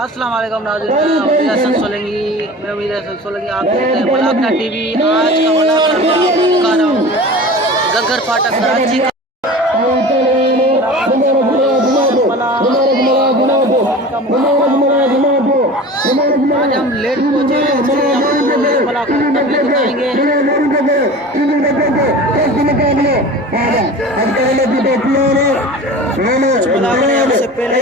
अस्सलाम वालेकुम नाज़रीन, मैं उम्मीद है सोलंकी आप देखते हैं मलाकना टीवी। आज का मलाकना का नाम गग्गर फाटक कराची का। आज हम लेट पहुँचे बताएंगे। हमसे पहले